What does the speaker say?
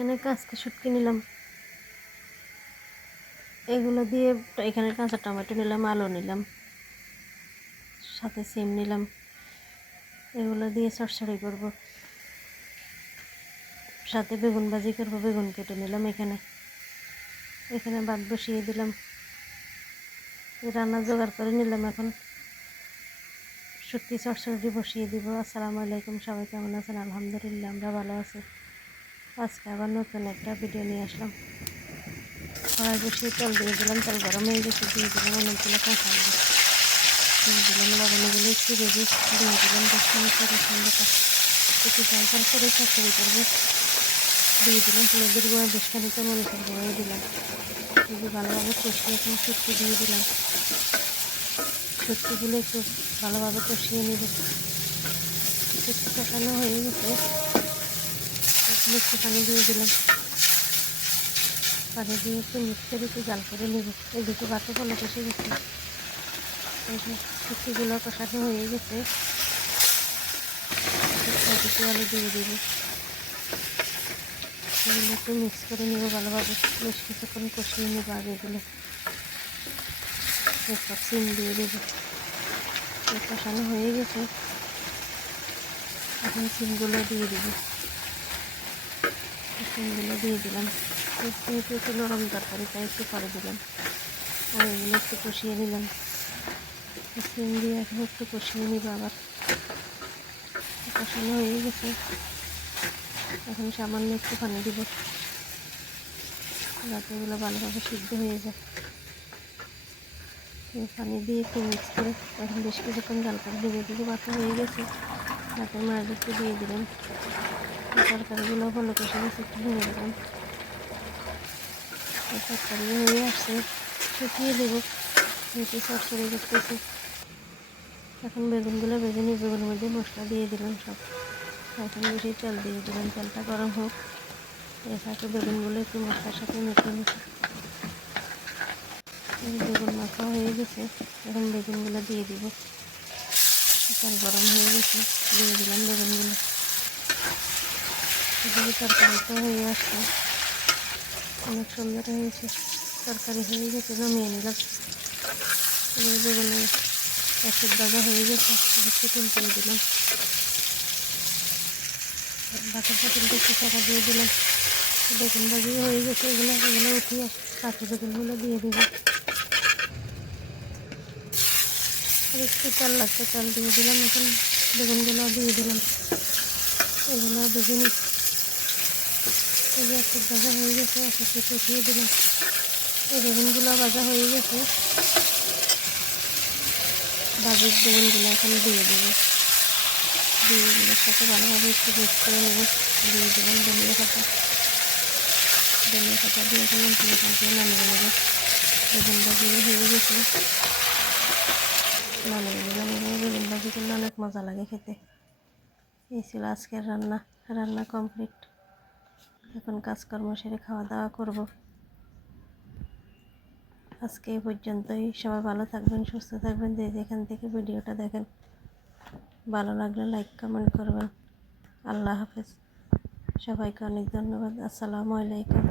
এখানে কাঁচকে শুটকি নিলাম, এগুলো দিয়ে এখানে কাঁচা টমেটো নিলাম, আলু নিলাম, সাথে সিম নিলাম। এগুলো দিয়ে চচ্চড়ি করব, সাথে বেগুন ভাজি করব। বেগুন কেটে নিলাম। এখানে ভাত বসিয়ে দিলাম, রান্না জোগাড় করে নিলাম। এখন শুটকি চচ্চড়ি বসিয়ে দিব। আসসালামু আলাইকুম, সবাই কেমন আছেন? আলহামদুলিল্লাহ, আমরা ভালো আছি। আজকে আবার নতুন একটা ভিডিও নিয়ে আসলাম। কড়াই বসিয়ে তেল দিয়ে দিলাম, তেল গরম হয়ে গেছে, দিয়ে দিলাম অনেকগুলো কাঁচা মরিচ, দিয়ে দিলাম লবণগুলো একটু ভেজে দিয়ে দিলাম 10 মিনিট রসুন বাটা। একটু ঝাল ঝাল করে চচ্চড়ি করবো। দিয়ে দিলাম হলুদের গুঁড়া, বেশ খানিকটা মরিচের গুঁড়াও দিলাম। দিয়ে ভালোভাবে কষিয়ে এখন শুটকি দিয়ে দিলাম। শুটকিগুলো একটু ভালোভাবে কষিয়ে নেব। শুটকি কষানো হয়ে গেছে, এখন একটু পানি দিয়ে দিলাম। পানি দিয়ে একটু মিক্স করে একটু জাল করে নেব। এদিকে ভাতও ভালো কষে গেছে, শুটকিগুলো কষানো হয়ে গেছে। কিছু আলু দিয়ে দিব, এগুলো একটু মিক্স করে নেব ভালোভাবে। বেশ কিছুক্ষণ কষিয়ে নেব। আগে এগুলো এরপর সিম দিয়ে দেব। কষানো হয়ে গেছে, এখন সিমগুলো দিয়ে দিব। সিমগুলো দিয়ে দিলাম। যেহেতু একটু নরম তরকারি, তাই একটু পরে দিলাম। আর এগুলো একটু কষিয়ে নিলাম। সিম দিয়ে এখন একটু কষিয়ে নিব। আবার কষানো হয়ে গেছে, এখন সামান্য একটু পানি দিব, যাতে এগুলো ভালোভাবে সিদ্ধ হয়ে যায়। পানি দিয়ে একটু মিক্স করে এখন বেশ কিছুক্ষণ জাল করে দেবে। দিকে ভাতও হয়ে গেছে, ভাতের মাছ একটু দিয়ে দিলাম। তরকারিগুলো ভালো কষে গেছে, একটু ভেঙে দিলাম। তরকারি হয়ে আসছে, শুকিয়ে দেবো। মেখে চচ্চড়ি করতেছি। এখন বেগুনগুলো ভেজে নিয়ে বেগুনের মধ্যে মশলা দিয়ে দিলাম সব। এখন বেশি তেল দিয়ে দিলাম, তেলটা গরম হোক। এর সাথে বেগুনগুলো একটু মশলার সাথে মেখে নিই। বেগুন মাখা হয়ে গেছে, এখন বেগুনগুলো দিয়ে দিব। তেল গরম হয়ে গেছে, দিয়ে দিলাম বেগুনগুলো। এদিকে তরকারিটা হয়ে আসছে, অনেক সুন্দর হয়েছে। তরকারি হয়ে গেছে, নামিয়ে নিলাম। এবার বেগুনের একটু ভাজা হয়ে গেছে, একটু তুলে দিলাম। বাটার পাতিলটা একটু টাকা দিয়ে দিলাম। বেগুন ভাজি হয়ে গেছে, এগুলো উঠিয়ে কাঁচা বেগুনগুলো দিয়ে দিব। আর একটু তেল লাগছে, তেল দিয়ে দিলাম। এখন বেগুনগুলো দিয়ে দিলাম, এগুলো বেগুন একটু ভাজা হয়ে গেছে, একটু উঠিয়ে দিলাম। এই বেগুনগুলো ভাজা হয়ে গেছে, ভাজির বেগুনগুলো এখন দিয়ে দেবো। দিয়ে এগুলোর সাথে ভালোভাবে একটু মিক্স করে নেব। দিয়ে দিলাম ধনিয়া পাতা দিয়ে এখন পাল্টিয়ে নামিয়ে নেব। বেগুন ভাজি হয়ে গেছে, নামিয়ে নিলাম। এভাবে বেগুন ভাজি করলে অনেক মজা লাগে খেতে। এই ছিল আজকের রান্না কমপ্লিট। এখন কাজকর্ম সেরে খাওয়া দাওয়া করব। আজকে এই পর্যন্তই। সবাই ভালো থাকবেন, সুস্থ থাকবেন। যে যেখান থেকে ভিডিওটা দেখেন, ভালো লাগলে লাইক কমেন্ট করবেন। আল্লাহ হাফেজ, সবাইকে অনেক ধন্যবাদ। আসসালামু আলাইকুম।